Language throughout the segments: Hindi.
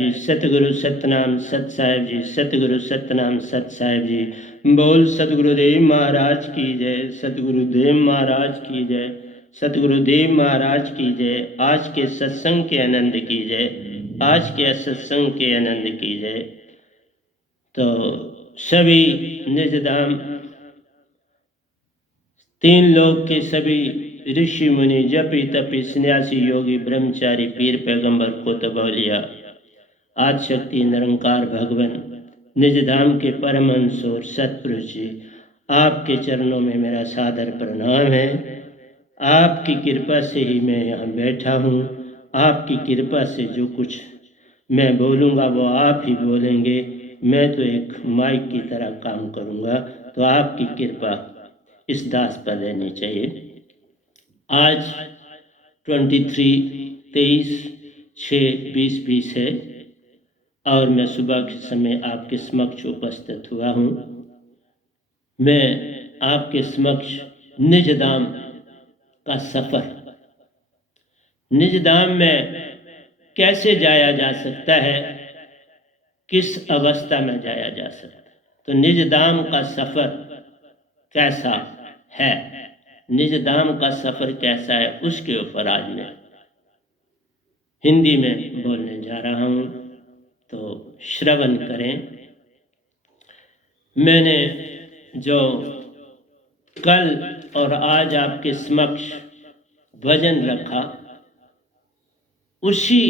सतगुरु सतनाम सत साहिब जी, सतगुरु सतनाम सत साहिब जी। बोल सतगुरुदेव महाराज की जय, सतगुरुदेव महाराज की जय, सतगुरुदेव महाराज की जय। आज के सत्संग के आनंद की जय, आज के सत्संग के आनंद की जय। तो सभी निजधाम तीन लोक के सभी ऋषि मुनि, जपी तपी, सन्यासी, योगी, ब्रह्मचारी, पीर, पैगंबर, कुतुब, औलिया, आदि शक्ति, निरंकार भगवान, निजधाम के परमहंस और सतपुरुष जी, आपके चरणों में मेरा सादर प्रणाम है। आपकी कृपा से ही मैं यहाँ बैठा हूँ। आपकी कृपा से जो कुछ मैं बोलूँगा वो आप ही बोलेंगे। मैं तो एक माइक की तरह काम करूँगा। तो आपकी कृपा इस दास पर रहनी चाहिए। आज 23/23/6/2020 है और मैं सुबह के समय आपके समक्ष उपस्थित हुआ हूँ। मैं आपके समक्ष निजधाम का सफ़र, निजधाम में कैसे जाया जा सकता है, किस अवस्था में जाया जा सकता है, तो निजधाम का सफ़र कैसा है, निजधाम का सफ़र कैसा है, उसके ऊपर आज मैं हिंदी में बोलने जा रहा हूँ। तो श्रवण करें। मैंने जो कल और आज आपके समक्ष भजन रखा उसी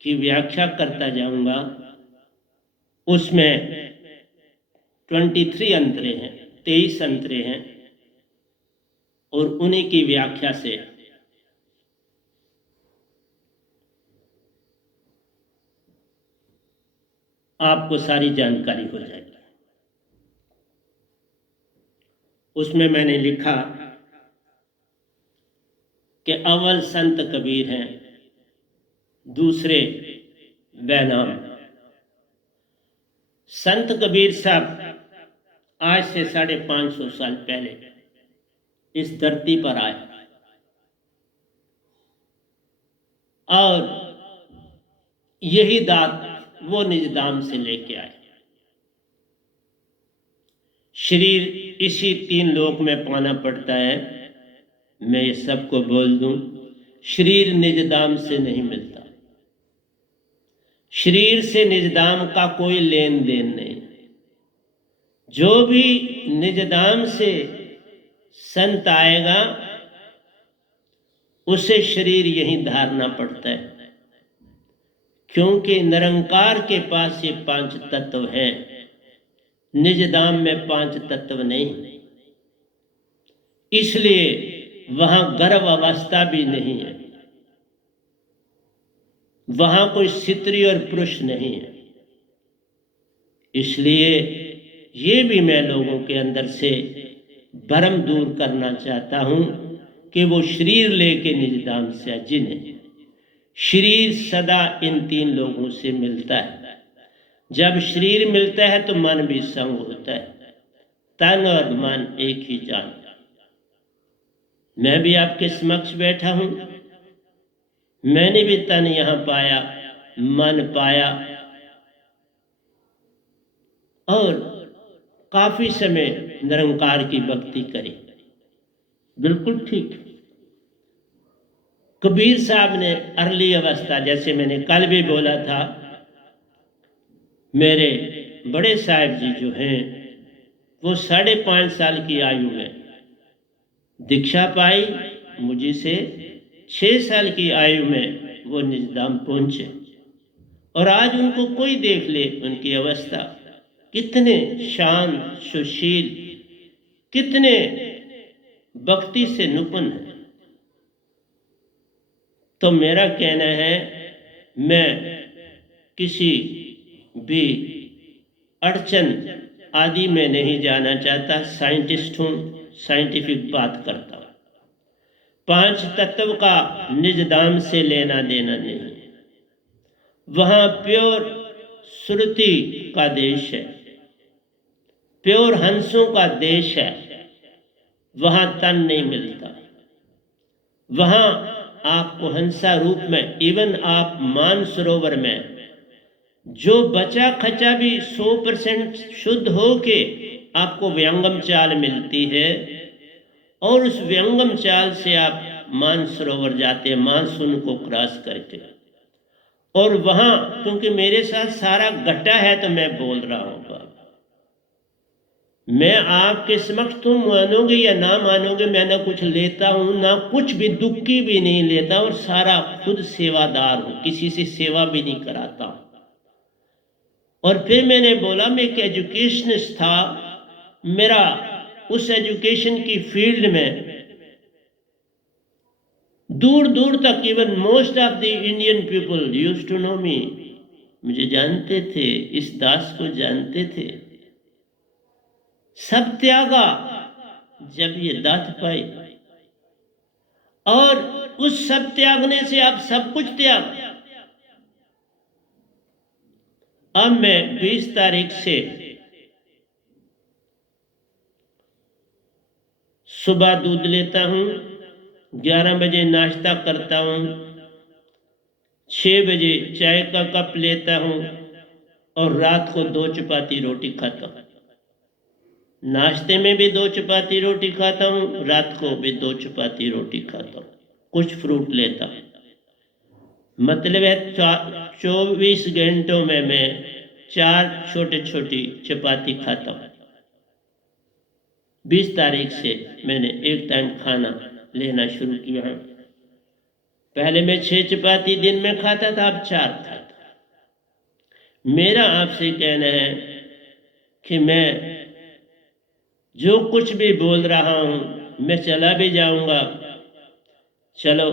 की व्याख्या करता जाऊंगा। उसमें 23 अंतरे हैं, 23 अंतरे हैं और उन्हीं की व्याख्या से आपको सारी जानकारी हो जाएगी। उसमें मैंने लिखा कि अव्वल संत कबीर हैं, दूसरे बैनाम। संत कबीर साहब आज से 550 साल पहले इस धरती पर आए और यही दात वो निजधाम से लेके आए। शरीर इसी 3 लोक में पाना पड़ता है। मैं ये सबको बोल दूं, शरीर निजधाम से नहीं मिलता। शरीर से निजधाम का कोई लेन देन नहीं। जो भी निजधाम से संत आएगा उसे शरीर यहीं धारना पड़ता है, क्योंकि निरंकार के पास ये 5 तत्व हैं। निजधाम में 5 तत्व नहीं, इसलिए वहां गर्भ अवस्था भी नहीं है, वहां कोई स्त्री और पुरुष नहीं है। इसलिए ये भी मैं लोगों के अंदर से भ्रम दूर करना चाहता हूं कि वो शरीर लेके निजधाम से जिन्हें शरीर सदा इन 3 लोगों से मिलता है। जब शरीर मिलता है तो मन भी संग होता है। तन और मन एक ही जान। मैं भी आपके समक्ष बैठा हूं। मैंने भी तन यहां पाया, मन पाया और काफी समय निरंकार की भक्ति करी। बिल्कुल ठीक। कबीर साहब ने अर्ली अवस्था, जैसे मैंने कल भी बोला था, मेरे बड़े साहब जी जो हैं वो 5.5 साल की आयु में दीक्षा पाई। मुझे से 6 साल की आयु में वो निजधाम पहुंचे और आज उनको कोई देख ले, उनकी अवस्था कितने शांत, सुशील, कितने भक्ति से निपुण है। तो मेरा कहना है, मैं किसी भी अड़चन आदि में नहीं जाना चाहता। साइंटिस्ट हूँ, साइंटिफिक बात करता हूँ। 5 तत्व का निजधाम से लेना देना नहीं। वहाँ प्योर श्रुति का देश है, प्योर हंसों का देश है। वहाँ तन नहीं मिलता। वहाँ आपको हंसा रूप में, इवन आप मानसरोवर में जो बचा खचा भी 100% शुद्ध हो के आपको व्यंगम चाल मिलती है, और उस व्यंगम चाल से आप मानसरोवर जाते हैं मानसून को क्रॉस करके। और वहां क्योंकि मेरे साथ सारा गट्टा है तो मैं बोल रहा हूं बाबा, मैं आपके समक्ष, तुम मानोगे या ना मानोगे, मैं ना कुछ लेता हूं ना कुछ भी, दुख की भी नहीं लेता, और सारा खुद सेवादार हूं, किसी से सेवा भी नहीं कराता हूं। और फिर मैंने बोला मैं एक एजुकेशनिस्ट था, मेरा उस एजुकेशन की फील्ड में दूर दूर तक, even most of the Indian people used to know me, मुझे जानते थे, इस दास को जानते थे। सब त्यागा जब ये दात पाई, और उस सब त्यागने से आप सब कुछ त्याग। अब मैं 20 तारीख से सुबह दूध लेता हूं, 11 बजे नाश्ता करता हूं, 6 बजे चाय का कप लेता हूं, और रात को 2 चपाती रोटी खाता हूं। नाश्ते में भी 2 चपाती रोटी खाता हूँ, रात को भी 2 चपाती रोटी खाता हूँ, कुछ फ्रूट लेता हूँ। मतलब है 24 घंटों में मैं 4 छोटी छोटी चपाती खाता हूँ। 20 तारीख से मैंने एक टाइम खाना लेना शुरू किया है। पहले मैं 6 चपाती दिन में खाता था, अब 4 खाता। मेरा आपसे कहना है कि मैं जो कुछ भी बोल रहा हूं, मैं चला भी जाऊंगा। चलो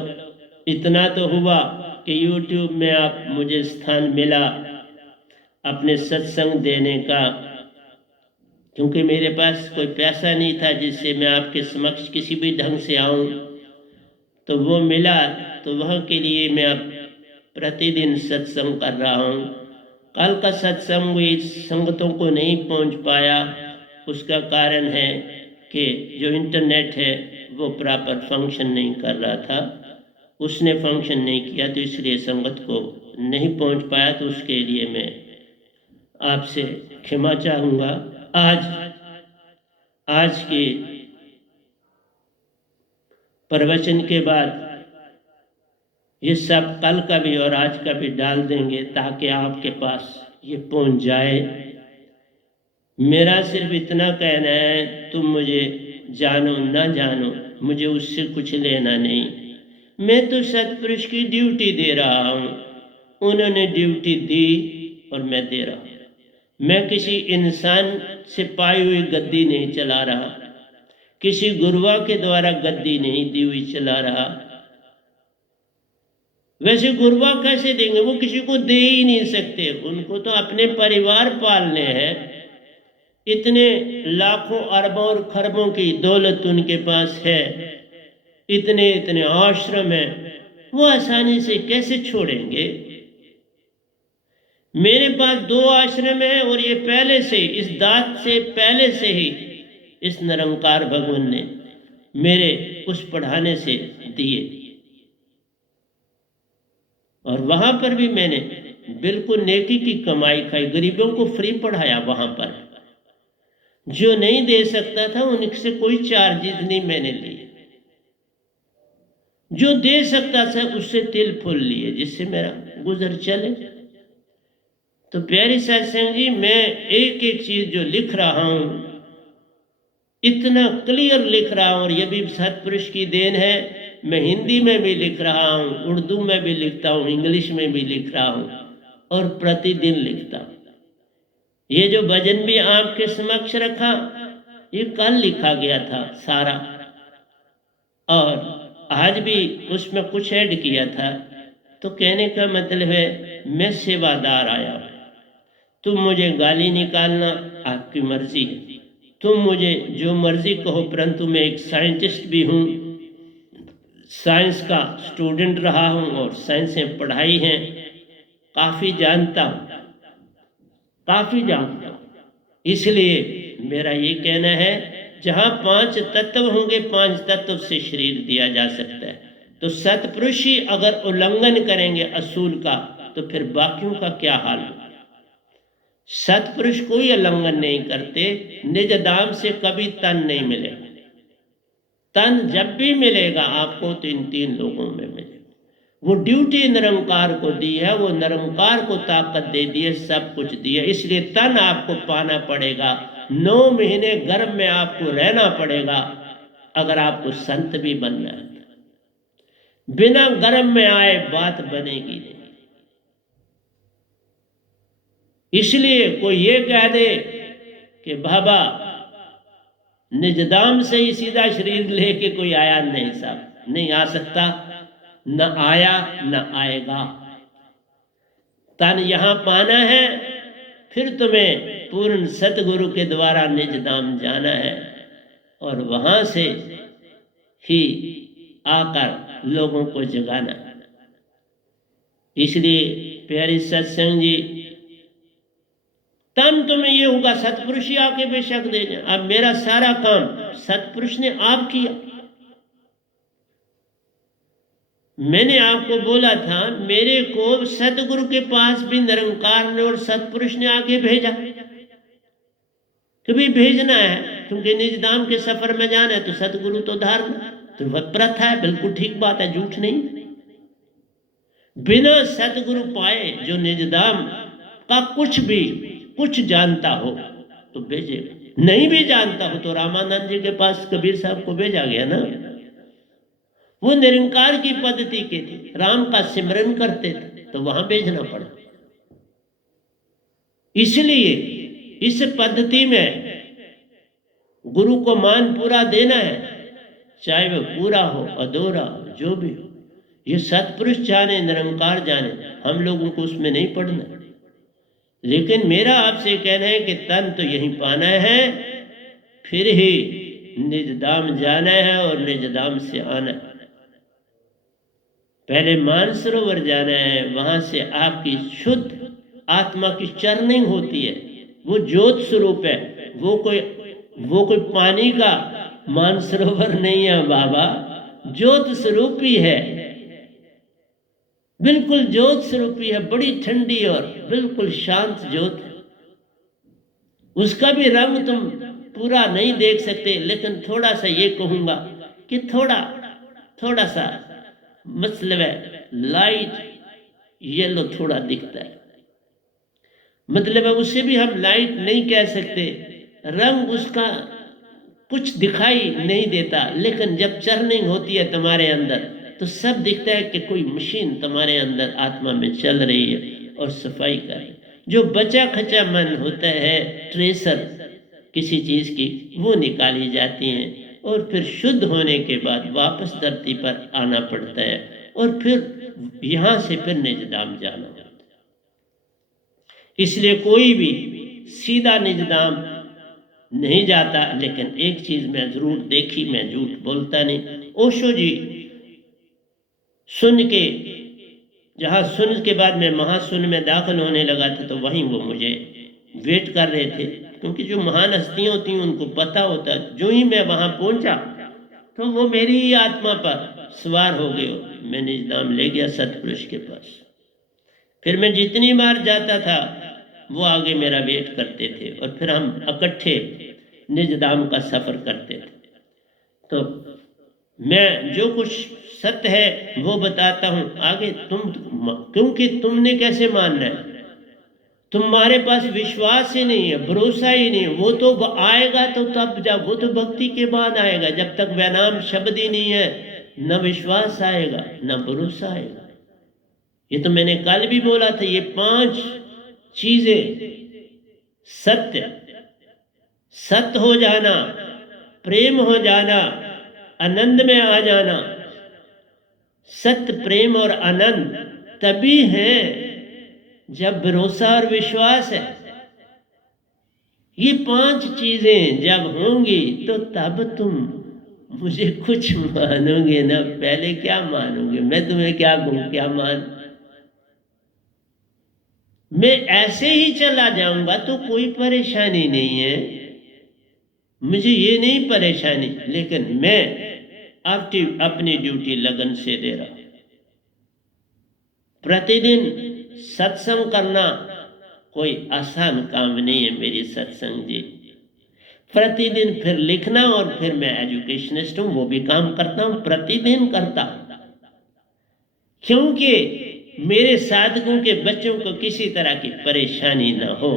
इतना तो हुआ कि YouTube में आप मुझे स्थान मिला अपने सत्संग देने का, क्योंकि मेरे पास कोई पैसा नहीं था जिससे मैं आपके समक्ष किसी भी ढंग से आऊं, तो वो मिला। तो वह के लिए मैं अब प्रतिदिन सत्संग कर रहा हूं। कल का सत्संग भी संगतों को नहीं पहुंच पाया, उसका कारण है कि जो इंटरनेट है वो प्रॉपर फंक्शन नहीं कर रहा था, उसने फंक्शन नहीं किया, तो इसलिए संगत को नहीं पहुंच पाया। तो उसके लिए मैं आपसे क्षमा चाहूँगा। आज के प्रवचन के बाद ये सब कल का भी और आज का भी डाल देंगे, ताकि आपके पास ये पहुंच जाए। मेरा सिर्फ इतना कहना है, तुम मुझे जानो ना जानो, मुझे उससे कुछ लेना नहीं। मैं तो सत्पुरुष की ड्यूटी दे रहा हूँ, उन्होंने ड्यूटी दी और मैं दे रहा हूँ। मैं किसी इंसान से पाई हुई गद्दी नहीं चला रहा, किसी गुरुआ के द्वारा गद्दी नहीं दी हुई चला रहा। वैसे गुरुआ कैसे देंगे, वो किसी को दे ही नहीं सकते, उनको तो अपने परिवार पालने हैं। इतने लाखों अरबों और खरबों की दौलत उनके पास है, इतने इतने आश्रम है, वो आसानी से कैसे छोड़ेंगे। मेरे पास 2 आश्रम है, और ये पहले से, इस दात से पहले से ही इस निरंकार भगवान ने मेरे उस पढ़ाने से दिए। और वहां पर भी मैंने बिल्कुल नेकी की कमाई खाई, गरीबों को फ्री पढ़ाया। वहां पर जो नहीं दे सकता था उनसे कोई चार्जेस नहीं मैंने लिए, जो दे सकता था उससे तिल फुल लिए, जिससे मेरा गुजर चले। तो प्यारी सत्संग जी, मैं एक एक चीज जो लिख रहा हूं इतना क्लियर लिख रहा हूं, और ये भी सत्पुरुष की देन है। मैं हिंदी में भी लिख रहा हूं, उर्दू में भी लिखता हूं, इंग्लिश में भी लिख रहा हूं, और प्रतिदिन लिखता हूं। ये जो भजन भी आपके समक्ष रखा, ये कल लिखा गया था सारा, और आज भी उसमें कुछ ऐड किया था। तो कहने का मतलब है, मैं सेवादार आया हूं। तुम मुझे गाली निकालना आपकी मर्जी है, तुम मुझे जो मर्जी कहो, परंतु मैं एक साइंटिस्ट भी हूँ, साइंस का स्टूडेंट रहा हूँ, और साइंसें पढ़ाई हैं, काफ़ी जानता हूँ, काफ़ी जानता हूँ। इसलिए मेरा ये कहना है, जहाँ 5 तत्व होंगे, 5 तत्व से शरीर दिया जा सकता है। तो सत्पुरुष ही अगर उल्लंघन करेंगे असूल का, तो फिर बाकियों का क्या हाल होगा। सतपुरुष कोई उल्लंघन नहीं करते। निज दाम से कभी तन नहीं मिलेगा। तन जब भी मिलेगा आपको तो इन तीन लोगों में मिलेगा। वो ड्यूटी निरंकार को दी है, वो निरंकार को ताकत दे दी है, सब कुछ दी है। इसलिए तन आपको पाना पड़ेगा। 9 महीने गर्भ में आपको रहना पड़ेगा अगर आपको संत भी बनना है। बिना गर्भ में आए बात बनेगी नहीं। इसलिए कोई ये कह दे कि बाबा निजदाम से ही सीधा शरीर लेके कोई आया, नहीं साहब, नहीं आ सकता, न आया न आएगा। तन यहां पाना है, फिर तुम्हें पूर्ण सतगुरु के द्वारा निजदाम जाना है और वहां से ही आकर लोगों को जगाना। इसलिए प्यारी सत्संग जी, तन तुम्हें ये होगा, सतपुरुष ही आके बेशक दे जाए। अब मेरा सारा काम सतपुरुष ने आप किया। मैंने आपको बोला था मेरे को सतगुरु के पास भी निरंकार ने और सतपुरुष ने आके भेजा। कभी भेजना है क्योंकि निजधाम के सफर में जाना है तो सतगुरु तो धारण, तो वह प्रथा है, बिल्कुल ठीक बात है, झूठ नहीं। बिना सतगुरु पाए जो निजधाम का कुछ जानता हो तो भेजेगा, नहीं भी जानता हो तो रामानंद जी के पास कबीर साहब को भेजा गया ना। वो निरंकार की पद्धति के थे, राम का सिमरन करते थे, तो वहां भेजना पड़ा। इसलिए इस पद्धति में गुरु को मान पूरा देना है, चाहे वह पूरा हो अधूरा हो, जो भी हो। ये सतपुरुष जाने, निरंकार जाने, हम लोगों को उसमें नहीं पढ़ना। लेकिन मेरा आपसे कहना है कि तन तो यहीं पाना है, फिर ही निजधाम जाना है और निजधाम से आना है। पहले मानसरोवर जाना है, वहां से आपकी शुद्ध आत्मा की चर्निंग होती है। वो ज्योत स्वरूप है, वो कोई पानी का मानसरोवर नहीं है बाबा, ज्योत स्वरूप ही है, बिल्कुल ज्योत स्वरूपी है, बड़ी ठंडी और बिल्कुल शांत ज्योत है। उसका भी रंग तुम पूरा नहीं देख सकते, लेकिन थोड़ा सा ये कहूंगा कि थोड़ा सा मतलब है लाइट येलो थोड़ा दिखता है, मतलब है उसे भी हम लाइट नहीं कह सकते, रंग उसका कुछ दिखाई नहीं देता। लेकिन जब चर्निंग होती है तुम्हारे अंदर तो सब दिखता है कि कोई मशीन तुम्हारे अंदर आत्मा में चल रही है और सफाई कर रही है। जो बचा खचा मन होता है, ट्रेसर किसी चीज की, वो निकाली जाती हैं और फिर शुद्ध होने के बाद वापस धरती पर आना पड़ता है और फिर यहाँ से फिर निजधाम जाना होता है। इसलिए कोई भी सीधा निजधाम नहीं जाता। लेकिन एक चीज मैं जरूर देखी, मैं झूठ बोलता नहीं, ओशो जी सुन के, जहाँ सुन के बाद मैं महासुन में दाखिल होने लगा था तो वहीं वो मुझे वेट कर रहे थे, क्योंकि जो महान हस्तियां होती हैं उनको पता होता है। जो ही मैं वहां पहुंचा तो वो मेरी ही आत्मा पर सवार हो गए, मैं निजधाम ले गया सतपुरुष के पास। फिर मैं जितनी बार जाता था वो आगे मेरा वेट करते थे और फिर हम इकट्ठे निजधाम का सफर करते थे। तो मैं जो कुछ सत्य है वो बताता हूं आगे, क्योंकि तुमने कैसे मानना है, तुम्हारे पास विश्वास ही नहीं है, भरोसा ही नहीं है। वो तो आएगा तो तब, जब वो तो भक्ति के बाद आएगा। जब तक वह नाम शब्द ही नहीं है, न विश्वास आएगा न भरोसा आएगा। ये तो मैंने कल भी बोला था, ये 5 चीजें, सत्य हो जाना, प्रेम हो जाना, आनंद में आ जाना। सत्य, प्रेम और आनंद तभी है जब भरोसा और विश्वास है। ये 5 चीजें जब होंगी तो तब तुम मुझे कुछ मानोगे ना। पहले क्या मानोगे? मैं तुम्हें क्या कहूं, क्या मान? मैं ऐसे ही चला जाऊंगा तो कोई परेशानी नहीं है, मुझे ये नहीं परेशानी। लेकिन मैं अपनी ड्यूटी लगन से दे रहा हूं। प्रतिदिन सत्संग करना कोई आसान काम नहीं है मेरी सत्संग जी। प्रतिदिन फिर लिखना, और फिर मैं एजुकेशनिस्ट हूँ, वो भी काम करता हूँ, प्रतिदिन करता हूँ, क्योंकि मेरे साधकों के बच्चों को किसी तरह की परेशानी ना हो,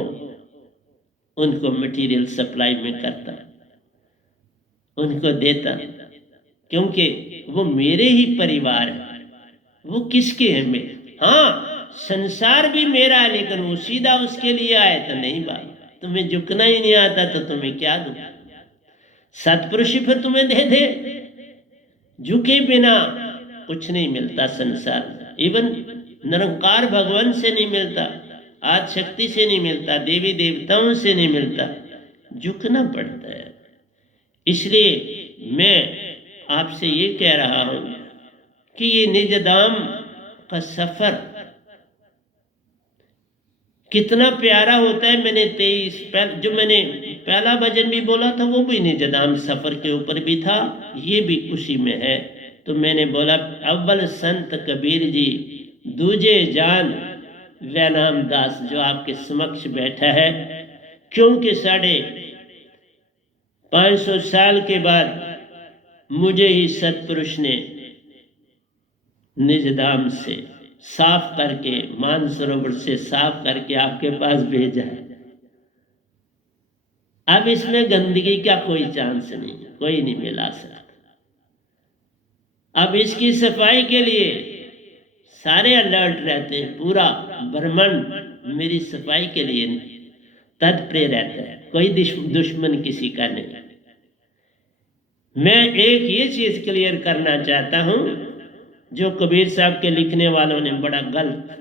उनको मटेरियल सप्लाई में करता, उनको देता, क्योंकि वो मेरे ही परिवार है। वो किसके हैं? मेरे। हाँ, संसार भी मेरा है, लेकिन वो सीधा उसके लिए आए तो नहीं बात। तुम्हें झुकना ही नहीं आता तो तुम्हें क्या दूं? सत्पुरुष ही फिर तुम्हें दे दे। झुके बिना कुछ नहीं मिलता संसार में। इवन निरंकार भगवान से नहीं मिलता, आदि शक्ति से नहीं मिलता, देवी देवताओं से नहीं मिलता, झुकना पड़ता है। इसलिए मैं आपसे ये कह रहा हूं कि ये निजधाम का सफर कितना प्यारा होता है। मैंने 23 जो मैंने पहला भजन भी बोला था, वो भी निजधाम सफर के ऊपर भी था, ये भी उसी में है। तो मैंने बोला, अव्वल संत कबीर जी, दूजे जान वे नाम दास, जो आपके समक्ष बैठा है, क्योंकि 550 साल के बाद मुझे ही सतपुरुष ने निजधाम से साफ करके, मानसरोवर से साफ करके आपके पास भेजा है। अब इसमें गंदगी का कोई चांस नहीं, कोई नहीं मिला सकता। अब इसकी सफाई के लिए सारे अलर्ट रहते हैं, पूरा ब्रह्मांड मेरी सफाई के लिए तत्पर रहता है, कोई दुश्मन किसी का नहीं। मैं एक ये चीज क्लियर करना चाहता हूं, जो कबीर साहब के लिखने वालों ने बड़ा गलत,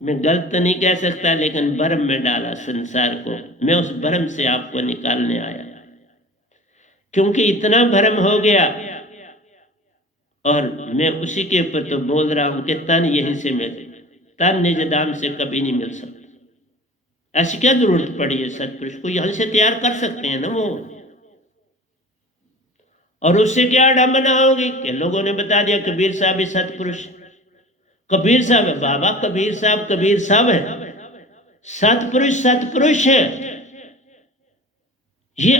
मैं गलत तो नहीं कह सकता, लेकिन भ्रम में डाला संसार को। मैं उस भ्रम से आपको निकालने आया, क्योंकि इतना भ्रम हो गया। और मैं उसी के ऊपर तो बोल रहा हूं कि तन यहीं से मिले, तन निजधाम से कभी नहीं मिल सकता। ऐसी क्या जरूरत पड़ी है? सतपुरुष को यहां से तैयार कर सकते हैं ना वो। और उससे क्या डमना होगी कि लोगों ने बता दिया कबीर साहब ही सतपुरुष, कबीर साहब है बाबा, कबीर साहब है, सतपुरुष सतपुरुष है। ये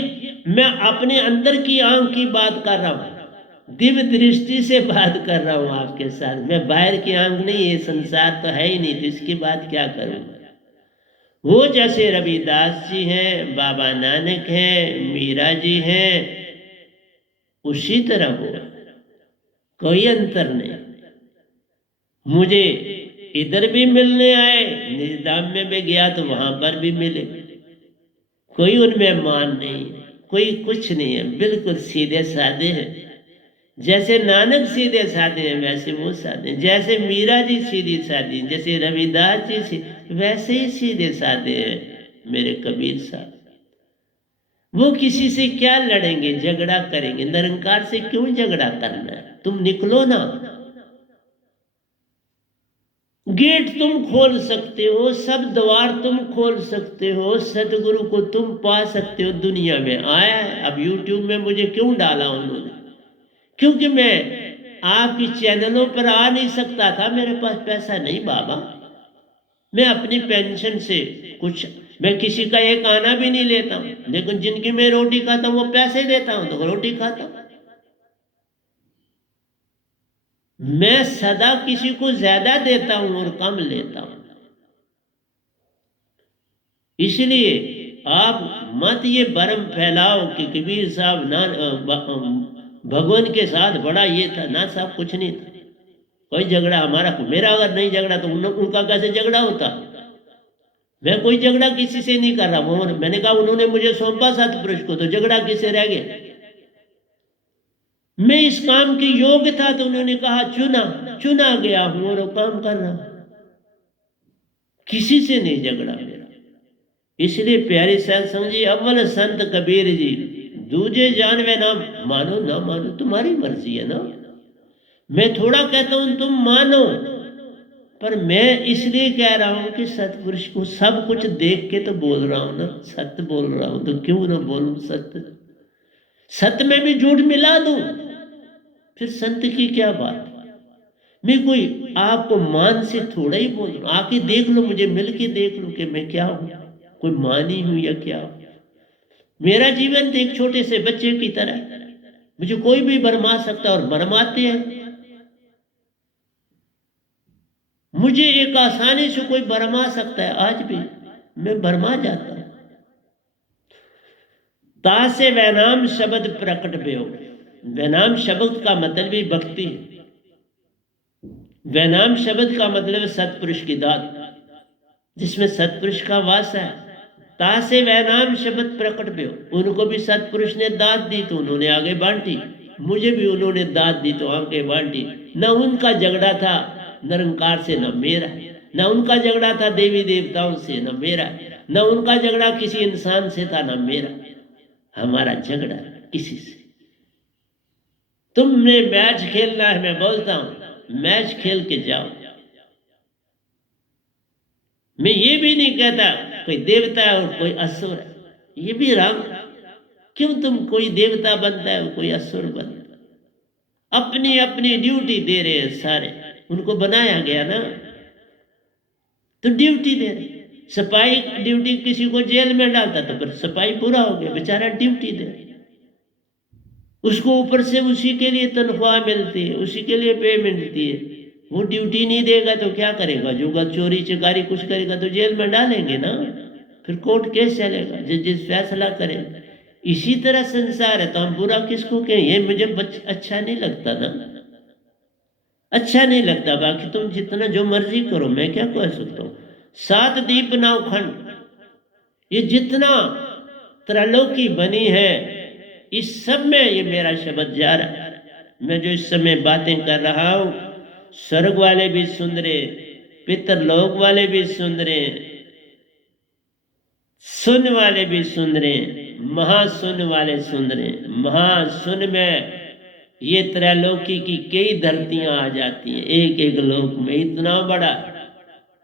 मैं अपने अंदर की आंख की बात कर रहा हूं, दिव्य दृष्टि से बात कर रहा हूं आपके साथ। मैं बाहर की आंख नहीं, ये संसार तो है ही नहीं, तो इसकी बात क्या करूंगा। वो जैसे रविदास जी हैं, बाबा नानक हैं, मीरा जी हैं, उसी तरह हो, कोई अंतर नहीं। मुझे इधर भी मिलने आए, निजधाम में भी गया तो वहां पर भी मिले, कोई उनमें मान नहीं, कोई कुछ नहीं है, बिल्कुल सीधे साधे हैं। जैसे नानक सीधे साधे हैं वैसे वो साधे, जैसे मीरा जी सीधी साधी, जैसे रविदास जी वैसे ही सीधे साधे हैं मेरे कबीर साहब। वो किसी से क्या लड़ेंगे, झगड़ा करेंगे? निरंकार से क्यों झगड़ा करना है? तुम निकलो ना, गेट तुम खोल सकते हो, सब द्वार तुम खोल सकते हो, सतगुरु को तुम पा सकते हो। दुनिया में आया है, अब यूट्यूब में मुझे क्यों डाला उन्होंने? क्योंकि मैं आपकी चैनलों पर आ नहीं सकता था, मेरे पास पैसा नहीं बाबा। मैं अपनी पेंशन से कुछ, मैं किसी का एक आना भी नहीं लेता हूं, लेकिन जिनकी मैं रोटी खाता हूं वो पैसे देता हूं तो रोटी खाता हूं। मैं सदा किसी को ज्यादा देता हूं और कम लेता हूं। इसलिए आप मत ये भ्रम फैलाओ कि कबीर साहब ना भगवान के साथ बड़ा ये था ना, साहब कुछ नहीं था। कोई झगड़ा हमारा, मेरा अगर नहीं झगड़ा तो उनका कैसे झगड़ा होता? मैं कोई झगड़ा किसी से नहीं कर रहा हूं। मैंने कहा उन्होंने मुझे सौंपा सतपुरुष को, तो झगड़ा किसे रह गया? मैं इस काम के योग्य था तो उन्होंने कहा चुना गया हूं और काम कर रहा हूं, किसी से नहीं झगड़ा मेरा। इसलिए प्यारी सत्संग जी, अव्वल संत कबीर जी, दूजे जानवे नाम, मानो ना मानो तुम्हारी मर्जी है ना। मैं थोड़ा कहता हूं तुम मानो, पर मैं इसलिए कह रहा हूं कि सतपुरुष को सब कुछ देख के तो बोल रहा हूं ना, सत्य बोल रहा हूं, तो क्यों ना बोलूं सत्य? सत्य में भी झूठ मिला दूं, फिर संत की क्या बात? मैं कोई आपको मान से थोड़ा ही बोल रहा हूं, आके देख लो, मुझे मिल के देख लो कि मैं क्या हूं, कोई मान ही हूं या क्या हूं। मेरा जीवन तो एक छोटे से बच्चे की तरह है। मुझे कोई भी भरमा सकता है और भरमाते हैं। मुझे एक आसानी से कोई भरमा सकता है, आज भी मैं भरमा जाता हूं। तासे वैनाम शब्द प्रकट भयो। वैनाम शब्द का मतलब ही भक्ति है। वैनाम शब्द का मतलब सतपुरुष की दात, जिसमें सतपुरुष का वास है। तासे वैनाम शब्द प्रकट भयो, उनको भी सतपुरुष ने दात दी तो उन्होंने आगे बांटी, मुझे भी उन्होंने दात दी तो आगे बांटी। न उनका झगड़ा था निरंकार से, न मेरा। न उनका झगड़ा था देवी देवताओं से, न मेरा। न उनका झगड़ा किसी इंसान से था, न मेरा। हमारा झगड़ा किसी से। तुमने मैच खेलना है, मैं बोलता हूं मैच खेल के जाओ। मैं ये भी नहीं कहता कोई देवता है और कोई असुर है, ये भी राम। क्यों तुम कोई देवता बनता है और कोई असुर बनता है? अपनी अपनी ड्यूटी दे रहे हैं सारे, उनको बनाया गया ना, तो ड्यूटी दे रहे। सिपाही ड्यूटी किसी को जेल में डालता तो फिर सिपाही पूरा हो गया, बेचारा ड्यूटी दे। उसको ऊपर से उसी के लिए तनख्वाह मिलती है, उसी के लिए पे मिलती है। वो ड्यूटी नहीं देगा तो क्या करेगा? जो चोरी चकारी कुछ करेगा तो जेल में डालेंगे ना, फिर कोर्ट केस चलेगा, जज फैसला करेगा। इसी तरह संसार है, तो हम बुरा किसको कहें? ये मुझे अच्छा नहीं लगता ना, अच्छा नहीं लगता। बाकी तुम जितना जो मर्जी करो, मैं क्या कह सकता हूँ। 7 दीप नव खंड, ये जितना त्रैलोकी बनी है, इस सब में ये मेरा शब्द जा रहा है। मैं जो इस समय बातें कर रहा हूं, स्वर्ग वाले भी सुन रहे, पितरलोक वाले भी सुन रहे, सुन वाले भी सुन रहे, महासुन वाले सुन रहे। महासुन में ये त्रैलोकी की कई धरतियां आ जाती हैं एक एक लोक में, इतना बड़ा।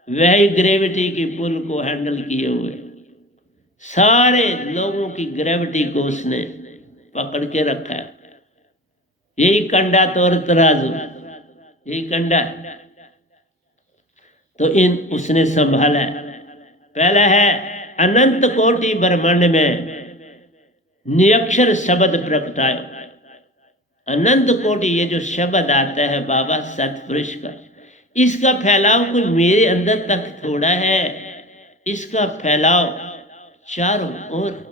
वह ग्रेविटी की पुल को हैंडल किए हुए सारे लोगों की ग्रेविटी को उसने पकड़ के रखा है। यही कंडा तोर तराजू, यही कंडा तो इन उसने संभाला है। पहला है अनंत कोटि ब्रह्मांड में निरक्षर शब्द प्रकटायो। अनंत कोटि, ये जो शब्द आता है बाबा सतपुरुष का, इसका फैलाव कोई मेरे अंदर तक थोड़ा है, इसका फैलाव चारों ओर।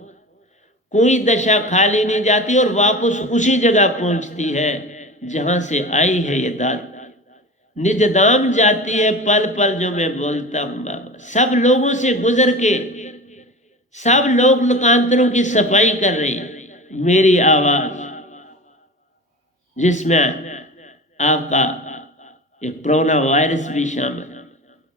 कोई दशा खाली नहीं जाती और वापस उसी जगह पहुंचती है जहां से आई है ये दात। निज धाम जाती है पल पल, जो मैं बोलता हूं बाबा। सब लोगों से गुजर के सब लोग लोकांतरों की सफाई कर रही है मेरी आवाज, जिसमें आपका एक कोरोना वायरस भी शामिल।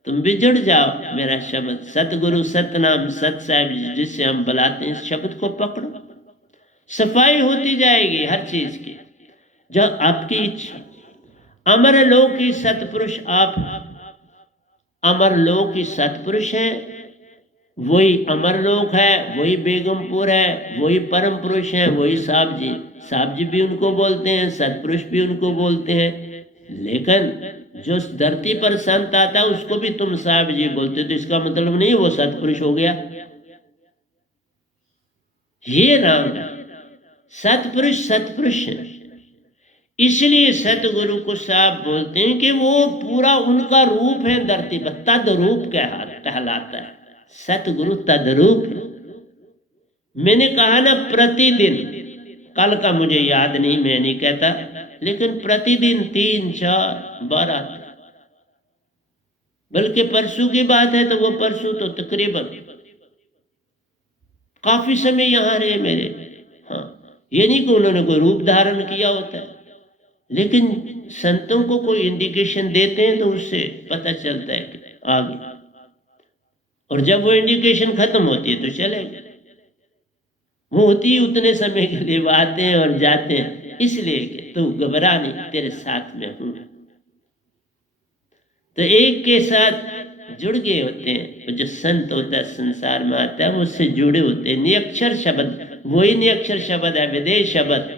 तुम भी जुड़ जाओ मेरा शब्द, सतगुरु सतनाम सत साहिब जिससे हम बुलाते हैं, इस शब्द को पकड़ो, सफाई होती जाएगी हर चीज की, जो आपकी इच्छा। अमर लोक की सतपुरुष आप, अमर लोक की सतपुरुष है, वही अमरलोक है, वही बेगमपुर है, वही परम पुरुष है, वही साहब जी। साहब जी भी उनको बोलते हैं, सतपुरुष भी उनको बोलते हैं। लेकिन जो धरती पर संत आता है उसको भी तुम साहब जी बोलते हो, तो इसका मतलब नहीं वो सतपुरुष हो गया। ये नाम है सतपुरुष, सतपुरुष है। इसलिए सतगुरु को साहब बोलते हैं कि वो पूरा उनका रूप है धरती पर, तद रूप कहलाता है सतगुरु, तदरूप। मैंने कहा ना प्रतिदिन, कल का मुझे याद नहीं, मैं नहीं कहता, लेकिन प्रतिदिन 3-4 बार आता। बल्कि परसों की बात है तो वो परसों तो तकरीबन काफी समय यहां रहे मेरे। हाँ, ये नहीं कि उन्होंने कोई रूप धारण किया होता है, लेकिन संतों को कोई इंडिकेशन देते हैं तो उससे पता चलता है कि आगे। और जब वो इंडिकेशन खत्म होती है तो चले, वो होती है उतने समय के लिए, वो आते हैं और जाते हैं, इसलिए कि तू घबरा नहीं, तेरे साथ में हूं। तो एक के साथ जुड़ गए होते हैं, जो संत होता है संसार में आता है, वो उससे जुड़े होते हैं। निरक्षर शब्द, वही निरक्षर शब्द है, विदेश शब्द,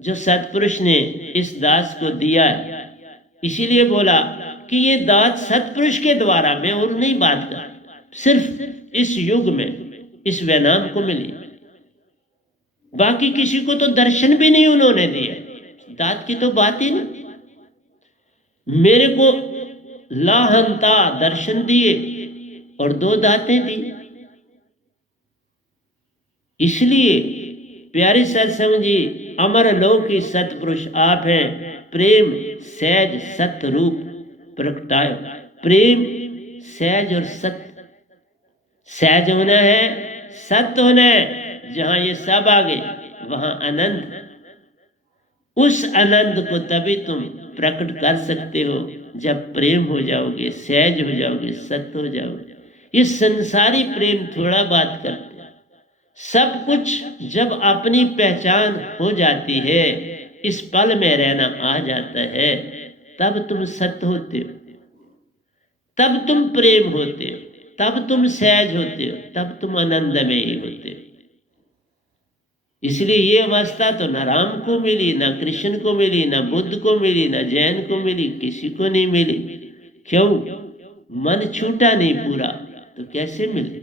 जो सतपुरुष ने इस दास को दिया है। इसीलिए बोला कि ये दात सतपुरुष के द्वारा, मैं और नहीं बात कर, सिर्फ इस युग में इस वैनाम को मिली, बाकी किसी को तो दर्शन भी नहीं उन्होंने दिए, दात की तो बात ही नहीं। मेरे को लाहंता दर्शन दिए और 2 दातें दी। इसलिए प्यारे सत्संग जी, अमर लोकी सतपुरुष आप हैं, प्रेम सहज सत्य रूप प्रगटायो। प्रेम सहज और सत्य, सहज होना है, सत्य होना है। जहां ये सब आ गए वहां आनंद, उस आनंद को तभी तुम प्रकट कर सकते हो जब प्रेम हो जाओगे, सहज हो जाओगे, सत्य हो जाओगे। ये संसारी प्रेम थोड़ा बात करते हैं, सब कुछ जब अपनी पहचान हो जाती है, इस पल में रहना आ जाता है, तब तुम सत्य होते हो, तब तुम प्रेम होते हो, तब तुम सहज होते हो, तब तुम आनंदमयी होते हो। इसलिए ये अवस्था तो न राम को मिली, न कृष्ण को मिली, न बुद्ध को मिली, न जैन को मिली, किसी को नहीं मिली। क्यों? मन छूटा नहीं पूरा, तो कैसे मिले?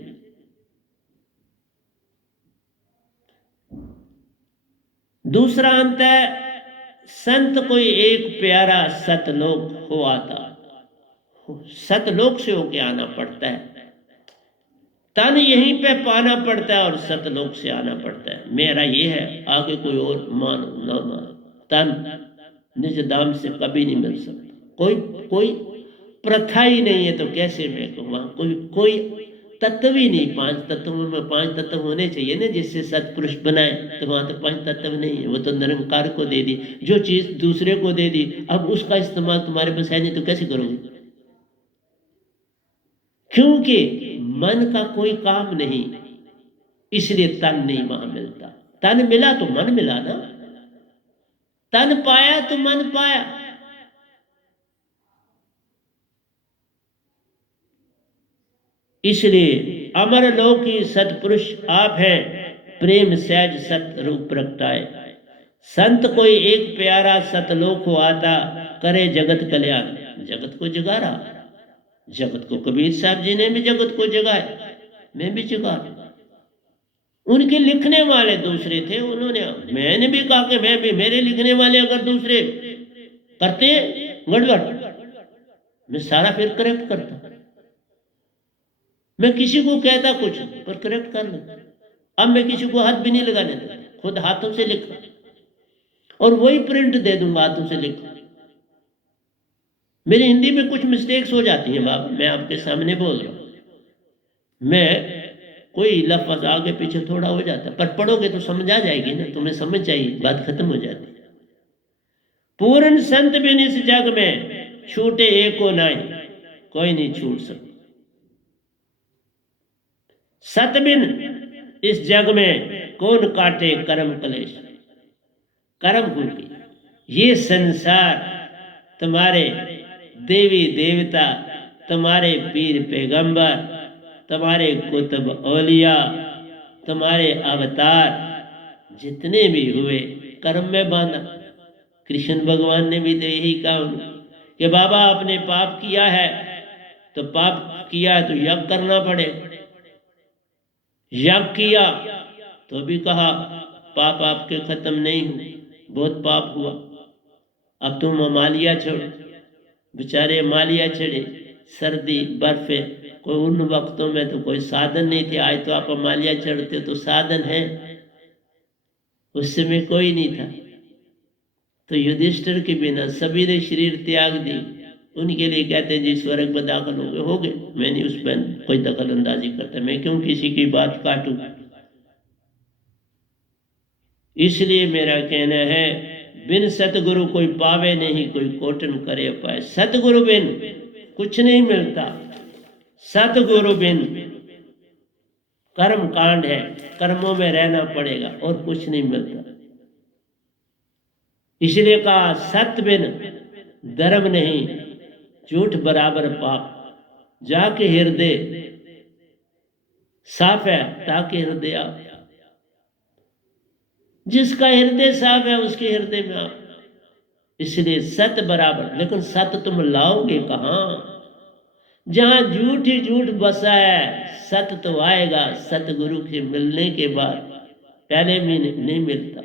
दूसरा अंत है, संत कोई एक प्यारा सतलोक हो आता, सतलोक से होके आना पड़ता है, तन यहीं पे पाना पड़ता है और सतलोक से आना पड़ता है। मेरा ये है, आगे कोई और मान ना मान, तन निज दाम से कभी नहीं मिल सकता। कोई कोई प्रथा ही नहीं है, तो कैसे मैं कहूँ? वहां कोई तत्व ही नहीं। 5 तत्वों में 5 तत्व होने चाहिए ना, जिससे सतपुरुष बनाए, तो वहां तो 5 तत्व नहीं है। वो तो निरंकार को दे दी, जो चीज दूसरे को दे दी, अब उसका इस्तेमाल तुम्हारे पास है नहीं, तो कैसे करोगे? क्योंकि मन का कोई काम नहीं, इसलिए तन नहीं वहां मिलता। तन मिला तो मन मिला ना, तन पाया तो मन पाया। इसलिए अमर लोकी सतपुरुष आप हैं, प्रेम सहज सत रूप प्रगटाए। संत कोई एक प्यारा सतलोक हो आता, करे जगत कल्याण। जगत को जगा रहा, जगत को कबीर साहब जी ने भी जगत को जगाया, मैं भी जगा। उनके लिखने वाले दूसरे थे, उन्होंने, मैंने भी कहा कि मैं भी, मेरे लिखने वाले अगर दूसरे करते गड़बड़, मैं सारा फिर करेक्ट करता। मैं किसी को कहता कुछ पर करेक्ट कर लेता। अब मैं किसी को हाथ भी नहीं लगाने देता, खुद हाथों से लिखता और वही प्रिंट दे दूंगा हाथों से लिख। मेरी हिंदी में कुछ मिस्टेक्स हो जाती हैं बाबा, मैं आपके सामने बोल रहा हूं, मैं कोई लफ्ज आगे पीछे थोड़ा हो जाता, पर पढ़ोगे तो समझ आ जाएगी ना, तुम्हें समझ चाहिए, बात खत्म हो जाती। पूर्ण संत बिन इस जग में छूटे एको नाई, कोई नहीं छूट सकता। सत बिन इस जग में कौन काटे कर्म कलेश। कर्म की ये संसार, तुम्हारे देवी देवता, तुम्हारे पीर पैगंबर, तुम्हारे कुतुब औलिया, तुम्हारे अवतार जितने भी हुए, कर्म में बांधा। कृष्ण भगवान ने भी तो यही कहा कि बाबा आपने पाप किया है, तो पाप किया है तो यज्ञ करना पड़े। यज्ञ किया तो भी कहा पाप आपके खत्म नहीं हुए, बहुत पाप हुआ, अब तुम मालिया छोड़ो। बेचारे मालिया चढ़े, सर्दी बर्फे, कोई उन वक्तों में तो कोई साधन नहीं थे, आज तो आप मालिया चढ़ते तो साधन है, उस समय कोई नहीं था। तो युधिष्ठिर के बिना सभी ने शरीर त्याग दी, उनके लिए कहते हैं जी स्वर्ग में दाखिल हो गए। मैं नहीं उस पर कोई दखल अंदाजी करता, मैं क्यों किसी की बात काटूं। इसलिए मेरा कहना है, बिन सतगुरु कोई पावे नहीं, कोई कोटन करे पाए। सतगुरु बिन कुछ नहीं मिलता, सतगुरु बिन कर्म कांड है, कर्मों में रहना पड़ेगा और कुछ नहीं मिलता। इसलिए कहा सत्य बिन धर्म नहीं, झूठ बराबर पाप। जाके हृदय साफ है ताकि हृदय आप, जिसका हृदय साफ है उसके हृदय में आप। इसलिए सत बराबर, लेकिन सत तुम लाओगे कहाँ? जहां झूठ ही झूठ बसा है, सत तो आएगा सतगुरु के मिलने के बाद, पहले भी नहीं मिलता।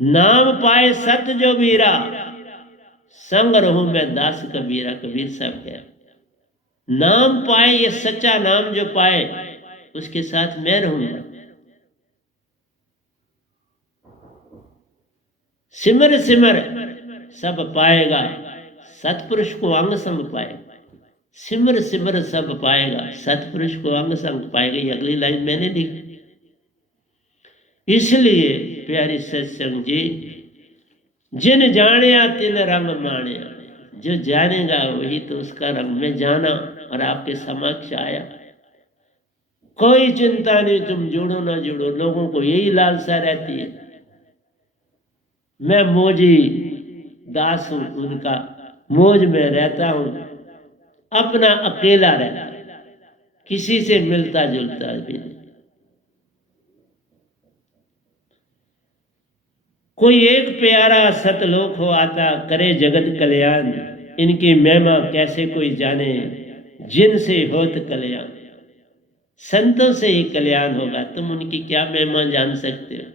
नाम पाए सत जो वीरा, संग रहूं मैं दास कबीरा, कबीर साहब कह। नाम पाए, ये सच्चा नाम जो पाए, उसके साथ मैं रहूंगा। सिमर सिमर सब पाएगा, सतपुरुष को अंग संग पाएगा। सिमर सिमर सब पाएगा, सतपुरुष को अंग संग पाएगा। ये अगली लाइन मैंने लिखी। इसलिए प्यारी सत्संग जी, जिन जानिया तिन रंग मानिया, जो जानेगा वही तो उसका रंग में जाना और आपके समक्ष आया। कोई चिंता नहीं, तुम जुड़ो ना जुड़ो, लोगों को यही लालसा रहती है। मैं मौजी दास हूं उनका, मौज में रहता हूं, अपना अकेला रहता, किसी से मिलता जुलता भी नहीं। कोई एक प्यारा सतलोक हो आता, करे जगत कल्याण, इनकी महिमा कैसे कोई जाने, जिनसे होत कल्याण। संतों से ही कल्याण होगा, तुम उनकी क्या महिमा जान सकते हो?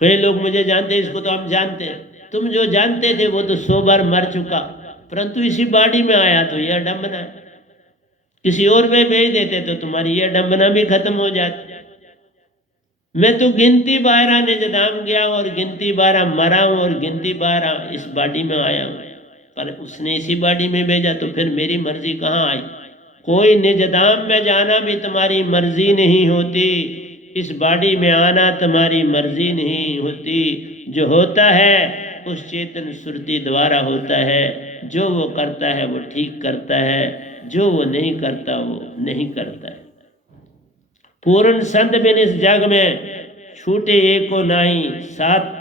कई लोग मुझे जानते हैं, इसको तो हम जानते हैं। तुम जो जानते थे वो तो 100 बार मर चुका, परंतु इसी बॉडी में आया तो यह डंबना है। किसी और में भेज देते तो तुम्हारी यह डंबना भी खत्म हो जाती। मैं तो गिनती 12 निजधाम गया और गिनती 12 मरा हूं और गिनती 12 इस बॉडी में आया हूं, पर उसने इसी बॉडी में भेजा तो फिर मेरी मर्जी कहाँ आई? कोई निजधाम में जाना भी तुम्हारी मर्जी नहीं होती, इस बॉडी में आना तुम्हारी मर्जी नहीं होती। जो होता है उस चेतन सुरती द्वारा होता है। जो वो करता है वो ठीक करता है, जो वो नहीं करता वो नहीं करता है। पूर्ण संत बिन इस जग में छूटे एको नाही, सात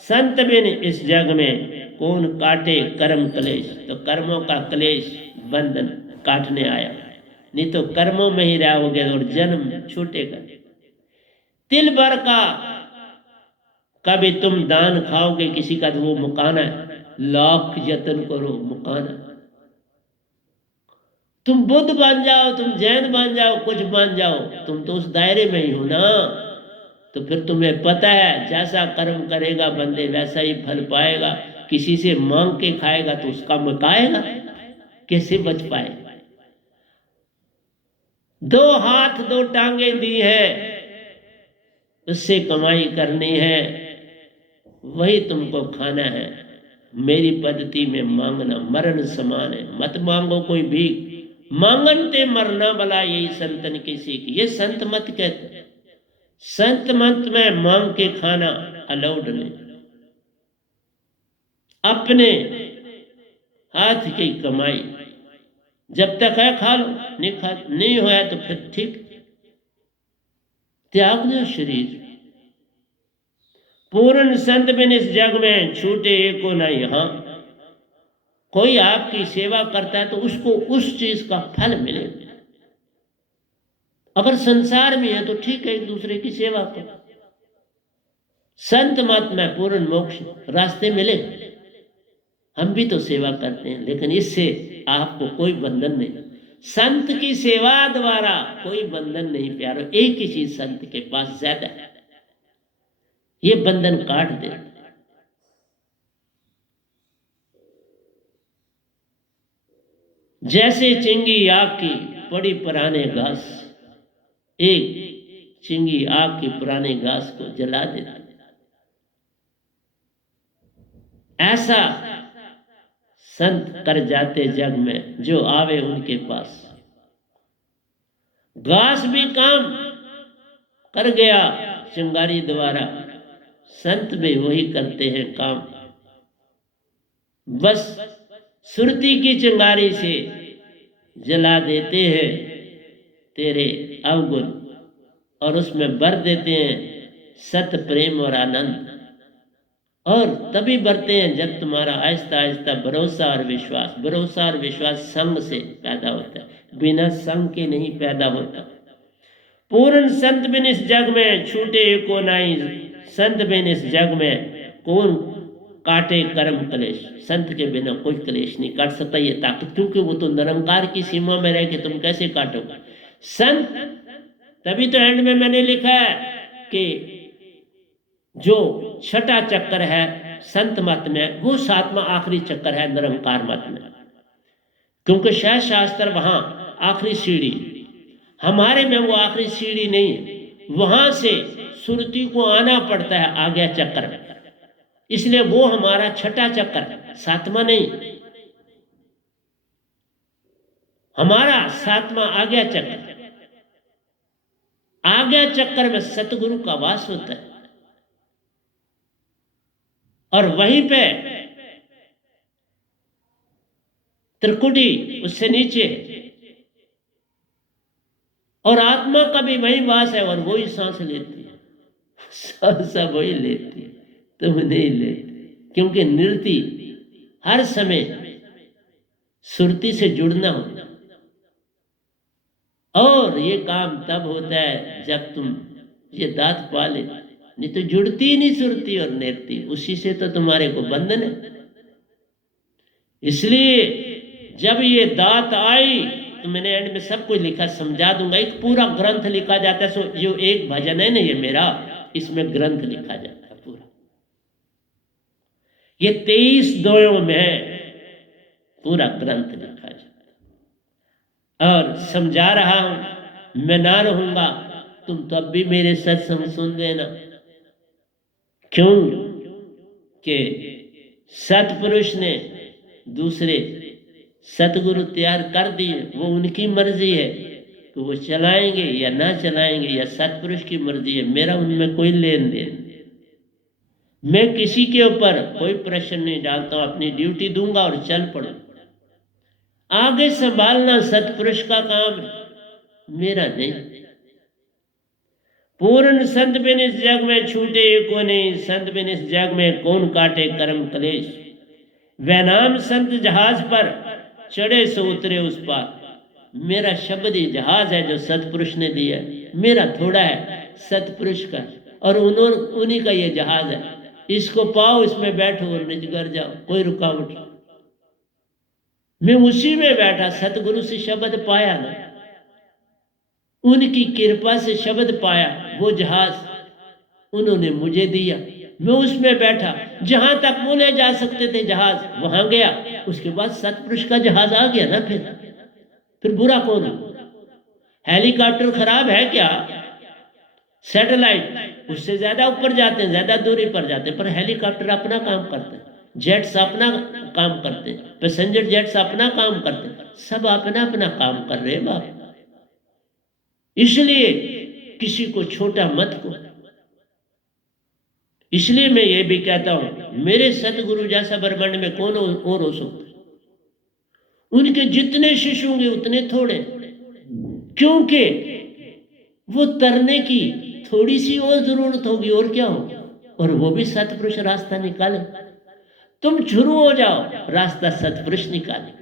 संत बिन इस जग में कौन काटे कर्म क्लेश। तो कर्मों का क्लेश बंधन काटने आया, नहीं तो कर्मों में ही रहोगे और जन्म छूटेगा। तिल भर का कभी तुम दान खाओगे किसी का तो वो मुकाना है, लाख यत्न करो मुकाना। तुम बुद्ध बन जाओ, तुम जैन बन जाओ, कुछ बन जाओ, तुम तो उस दायरे में ही हो ना। तो फिर तुम्हें पता है जैसा कर्म करेगा बंदे वैसा ही फल पाएगा। किसी से मांग के खाएगा तो उसका मुकाएगा, कैसे बच पाएगा? 2 हाथ 2 टांगे दी है, उससे कमाई करनी है, वही तुमको खाना है। मेरी पद्धति में मांगना मरण समान है, मत मांगो कोई भीख, मांगनते मरना भला, यही संतन की सीख। ये संत मत कहते, संत मत में मांग के खाना अलाउड नहीं। अपने हाथ की कमाई जब तक है खा लो, नहीं होया तो फिर ठीक, त्याग दो शरीर। पूर्ण संत बिन इस जग में छूटे एको नहीं। हाँ, कोई आपकी सेवा करता है तो उसको उस चीज का फल मिले। अगर संसार में है तो ठीक है, एक दूसरे की सेवा करो। संत मत में पूर्ण मोक्ष रास्ते मिले, हम भी तो सेवा करते हैं, लेकिन इससे आपको कोई बंधन नहीं। संत की सेवा द्वारा कोई बंधन नहीं प्यारो। एक ही चीज संत के पास ज्यादा है, ये बंधन काट दे। जैसे चिंगी आग की पड़ी पुराने घास, एक चिंगी आग की पुराने घास को जला देती, ऐसा संत कर जाते जग में जो आवे उनके पास। घास भी काम कर गया चिंगारी द्वारा, संत भी वही करते हैं काम। बस सुरती की चिंगारी से जला देते हैं तेरे अवगुण और उसमें भर देते हैं सत प्रेम और आनंद। और तभी बढ़ते हैं जब तुम्हारा आहिस्ता आहिस्ता भरोसा और विश्वास, भरोसा और विश्वास संग से पैदा होता है, बिना संग के नहीं पैदा होता। पूर्ण संत बिन इस जग में छूटे एको नाई, संत बिन इस जग में कौन काटे कर्म क्लेश, संत के बिना कोई क्लेश नहीं काट सकता ये ताकत, क्योंकि वो तो निरंकार की सीमा में रह के तुम कैसे काटोगे संत। तभी तो एंड में मैंने लिखा है कि जो छठा चक्कर है संत मत में, वो सातवां आखिरी चक्कर है निरंकार मत में, क्योंकि शायद शास्त्र वहां आखिरी सीढ़ी, हमारे में वो आखिरी सीढ़ी नहीं है, वहां से सुरती को आना पड़ता है आ गया चक्कर में, इसलिए वो हमारा छठा चक्कर, सातवां नहीं, हमारा सातवां आ गया चक्कर। आ गया चक्कर में सतगुरु का वास होता है और वहीं पे त्रिकुटी उससे नीचे, और आत्मा का भी वही वास है और वही सांस लेती है, सब वही लेती है, तुम नहीं लेते, क्योंकि नृत्य हर समय सुरती से जुड़ना होता, और ये काम तब होता है जब तुम ये दांत पाले, नहीं तो जुड़ती ही नहीं सुरती और नृत्य, उसी से तो तुम्हारे को बंधन है। इसलिए जब ये दात आई तो मैंने एंड में सब कुछ लिखा, समझा दूंगा, एक पूरा ग्रंथ लिखा जाता है। सो जो एक भजन है ना ये मेरा, इसमें ग्रंथ लिखा जाता है पूरा, ये 23 दोयों में पूरा ग्रंथ लिखा जाता है। और समझा रहा हूं, मैं ना रहूंगा तुम तब भी मेरे सत्संग सुन लेना, क्यों कि सतपुरुष ने दूसरे सतगुरु तैयार कर दिए, वो उनकी मर्जी है कि वो चलाएंगे या ना चलाएंगे, या सतपुरुष की मर्जी है, मेरा उनमें कोई लेन देन। मैं किसी के ऊपर कोई प्रश्न नहीं डालता हूं, अपनी ड्यूटी दूंगा और चल पड़ू। आगे संभालना सतपुरुष का काम है, मेरा नहीं। पूर्ण संत बिन इस जग में छूटे को नहीं, संत बिन इस जग में कौन काटे कर्म क्लेश। वह नाम संत जहाज पर चढ़े सो उतरे उस पार। मेरा शब्द ही जहाज है जो सतपुरुष ने दिया, मेरा थोड़ा है सतपुरुष का, और उन्हीं का ये जहाज है। इसको पाओ, इसमें बैठो और निजगर जाओ, कोई रुकावट। मैं उसी में बैठा, सतगुरु से शब्द पाया ना, उनकी कृपा से शब्द पाया, वो जहाज उन्होंने मुझे दिया, मैं उसमें बैठा, जहां तक वो ले जा सकते थे जहाज वहां गया। उसके बाद सतपुरुष का जहाज आ गया ना, फिर बुरा कौन हो? हेलीकॉप्टर खराब है क्या? सैटेलाइट उससे ज्यादा ऊपर जाते हैं, ज्यादा दूरी पर जाते हैं, पर हेलीकॉप्टर अपना काम करते हैं, जेट्स अपना काम करते हैं, पैसेंजर जेट्स अपना काम करते हैं, सब अपना अपना काम कर रहे हैं बाप। इसलिए किसी को छोटा मत को। इसलिए मैं ये भी कहता हूं, मेरे सतगुरु जैसा ब्रह्मांड में कौन और हो सकता? उनके जितने शिष्य होंगे उतने थोड़े, क्योंकि वो तरने की थोड़ी सी और जरूरत होगी, और क्या होगी, और वो भी सतपुरुष रास्ता निकाले। तुम शुरू हो जाओ, रास्ता सतपुरुष निकाले,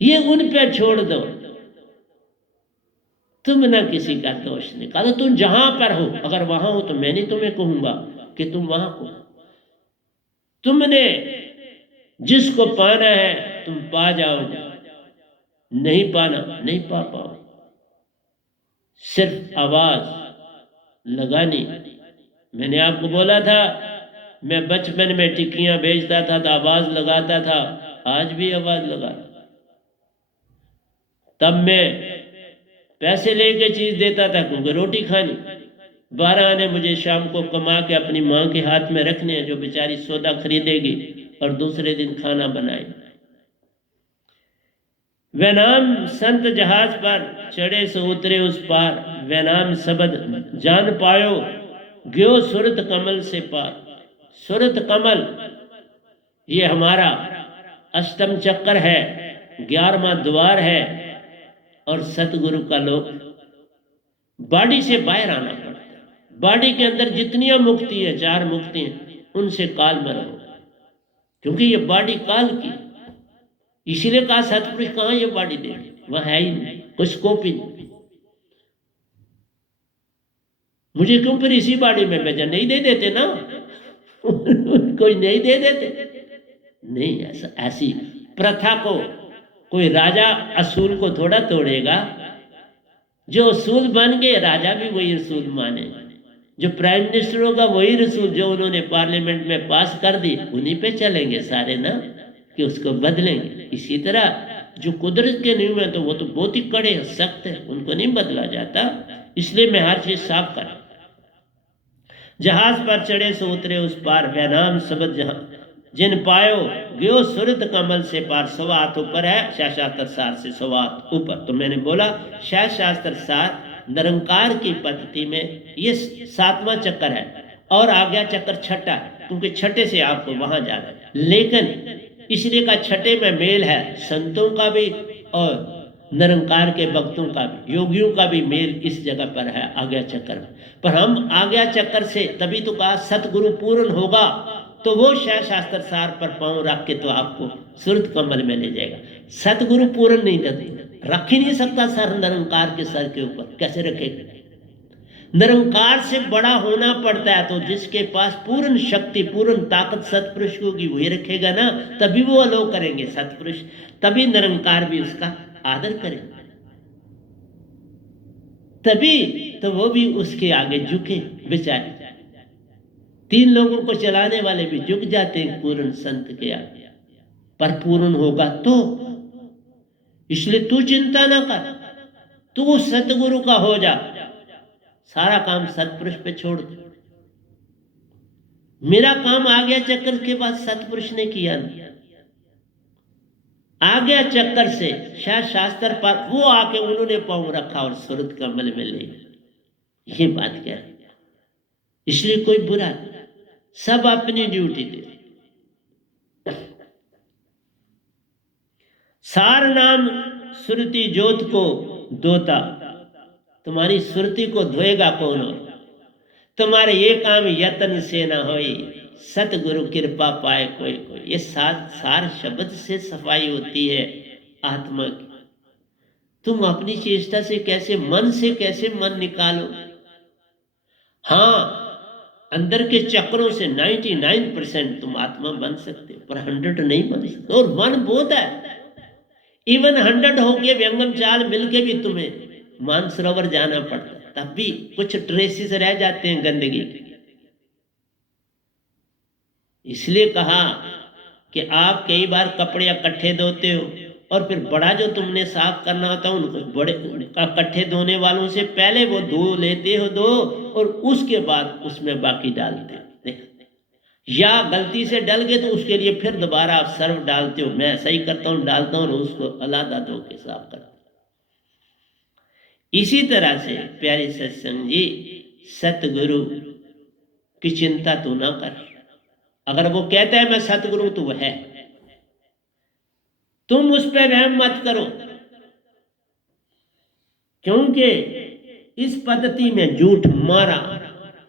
ये उन पे छोड़ दो। तुम ना किसी का दोष निकालो, तुम जहां पर हो, अगर वहां हो तो मैं नहीं तुम्हें कहूंगा कि तुम वहां हो। तुमने जिसको पाना है तुम पा जाओगे, नहीं पाना नहीं पा पाओ। सिर्फ आवाज लगानी। मैंने आपको बोला था, मैं बचपन में टिक्कियां बेचता था तो आवाज लगाता था, आज भी आवाज लगाता। तब मैं पैसे लेके चीज देता था क्योंकि रोटी खानी। 12 आने मुझे शाम को कमा के अपनी माँ के हाथ में रखने हैं, जो बेचारी सौदा खरीदेगी और दूसरे दिन खाना बनाएगी। वह नाम संत जहाज पर चढ़े सो उतरे उस पार, वह नाम शब्द जान पायो गयो सुरत कमल से पार। सुरत कमल ये हमारा अष्टम चक्कर है, 11वां द्वार है, और सतगुरु का लोक बॉडी से बाहर आना पड़ता है। बॉडी के अंदर जितनी मुक्ति है, 4 मुक्ति हैं, उनसे काल में रहो, क्योंकि ये बॉडी काल की। इसीलिए कहा सतपुरुष कहाँ ये बॉडी दे, वह है ही नहीं, कोई स्कोप ही नहीं। मुझे क्यों फिर इसी बाड़ी में भेजा? नहीं दे देते ना कोई नहीं दे देते? नहीं, ऐसा ऐसी प्रथा को कोई राजा असूल को थोड़ा तोड़ेगा। जो असूल बन गए, राजा भी वही असूल माने। जो प्राइम मिनिस्टर होगा वही रसूल जो उन्होंने पार्लियामेंट में पास कर दी, उन्हीं पे चलेंगे सारे ना, कि उसको बदलेंगे। इसी तरह जो कुदरत के नियम है तो वो तो बहुत ही कड़े हैं, सख्त है, उनको नहीं बदला जाता। इसलिए मैं हर चीज साफ कर। जहाज पर चढ़े सो उतरे उस पार, वैनाम शब्द जहां जिन पायो गयो सुरत कमल से पार। सवा हाथ ऊपर है, शाह शास्त्र सार से सवा हाथ ऊपर। तो मैंने बोला शाह शास्त्र सार निरंकार की पद्धति में ये 7वां चक्कर है, और आ गया चक्कर छठा, क्योंकि छठे से आपको वहां जाना है। लेकिन इसलिए का छठे में मेल है संतों का भी और निरंकार के भक्तों का भी, योगियों का भी मेल इस जगह पर है आज्ञा चक्कर में। पर हम आज्ञा चक्कर से, तभी तो कहा सतगुरु पूर्ण होगा, तो वो शाह शास्त्र सार पर पांव रख के तो आपको सुरत कमल में ले जाएगा। सतगुरु पूर्ण नहीं करते, रख ही नहीं सकता सर निरंकार के सर के ऊपर, कैसे रखेगा? निरंकार से बड़ा होना पड़ता है। तो जिसके पास पूर्ण शक्ति पूर्ण ताकत सतपुरुष होगी वही रखेगा ना, तभी वो अलो करेंगे सतपुरुष, तभी निरंकार भी उसका आदर करेंगे, तभी तो वो भी उसके आगे झुके। बेचारे 3 लोगों को चलाने वाले भी झुक जाते हैं पूर्ण संत के आगे, पर पूर्ण होगा तो। इसलिए तू चिंता ना कर, तू सतगुरु का हो जा, सारा काम सतपुरुष पे छोड़ दे। मेरा काम आज्ञा चक्कर के बाद सतपुरुष ने किया नहीं, आज्ञा चक्कर से शायद शास्त्र पर वो आके उन्होंने पांव रखा और सुरत कमल में ले, ये बात क्या है? इसलिए कोई बुरा नहीं, सब अपनी ड्यूटी दे। सार नाम सुरति जोत को दोता, तुम्हारी सुरति को धोएगा कौन? हो तुम्हारे ये काम यत्न से ना होई, सतगुरु कृपा पाए कोई कोई। ये सार शब्द से सफाई होती है आत्मा की। तुम अपनी चेष्टा से कैसे, मन से कैसे मन निकालो। हाँ, अंदर के चक्रों से 99% तुम आत्मा बन सकते हो, पर 100 नहीं बन सकते। और मन बहुत है, इवन 100 होके व्यंगम चाल मिलके भी तुम्हें मानसरोवर जाना पड़ता है, तब भी कुछ ट्रेसेस रह जाते हैं गंदगी के। इसलिए कहा कि आप कई बार कपड़े इकट्ठे धोते हो, और फिर बड़ा जो तुमने साफ करना होता है उनको बड़े इकट्ठे धोने वालों से पहले वो धो लेते हो दो, और उसके बाद उसमें बाकी डालते हो। या गलती से डल गए तो उसके लिए फिर दोबारा आप सर्फ डालते हो। मैं ऐसा ही करता हूँ, डालता हूँ और उसको अलग धो के साफ करता हूँ। इसी तरह से प्यारे सत्संग जी, सतगुरु की चिंता तो ना कर। अगर वो कहता है मैं सतगुरु, तो वह है, तुम उस पर वहम मत करो, क्योंकि इस पद्धति में झूठ मारा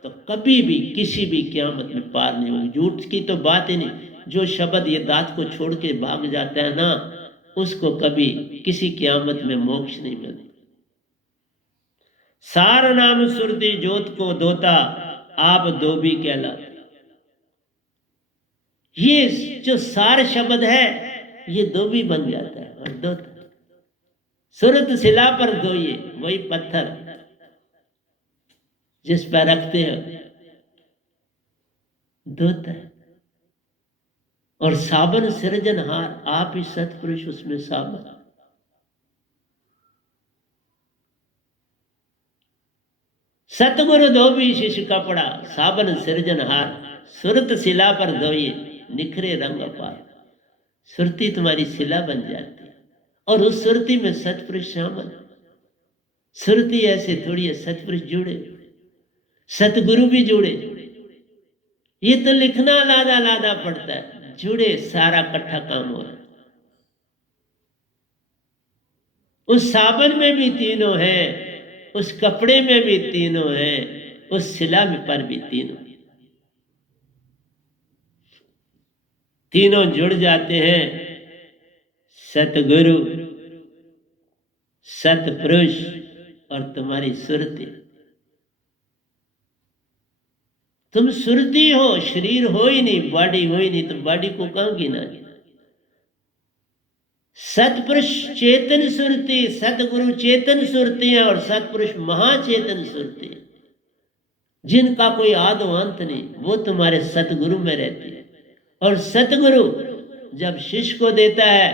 तो कभी भी किसी भी क़यामत में पार नहीं होगी। झूठ की तो बात ही नहीं। जो शब्द ये दांत को छोड़ के भाग जाता है ना, उसको कभी किसी क़यामत में मोक्ष नहीं मिलता। सार नाम सुरती जोत को दोता, आप धोबी कहलाते। ये जो सार शब्द है ये धोबी बन जाता है और दोता। सुरत शिला पर धोइए, वही पत्थर जिस पर रखते हो धोता है। और साबन सृजनहार, आप ही सतपुरुष उसमें साबन। सतगुरु धोबी शिष्य कपड़ा, साबन सृजनहार। सुरत शिला पर धोइए, निखरे रंग अपार। सुरती तुम्हारी शिला बन जाती है, और उस सुरती में सतपुरुष शामिल। सुरती ऐसे थोड़ी है, सतपुरुष जुड़े, सतगुरु भी जुड़े। ये तो लिखना लादा लादा पड़ता है, जुड़े सारा इकट्ठा काम हो रहा है। उस साबन में भी तीनों हैं, उस कपड़े में भी तीनों हैं, उस शिला में पर भी तीनों। तीनों जुड़ जाते हैं, सतगुरु, सतपुरुष और तुम्हारी सुरती। तुम सुरती हो, शरीर हो ही नहीं, बॉडी हो ही नहीं, तो बॉडी को कहाँ गिना? सतपुरुष चेतन सुरती, सतगुरु चेतन सुरती हैं और सतपुरुष महाचेतन सुरती हैं, जिनका कोई आदि अंत नहीं, वो तुम्हारे सतगुरु में रहती है। और सतगुरु जब शिष्य को देता है,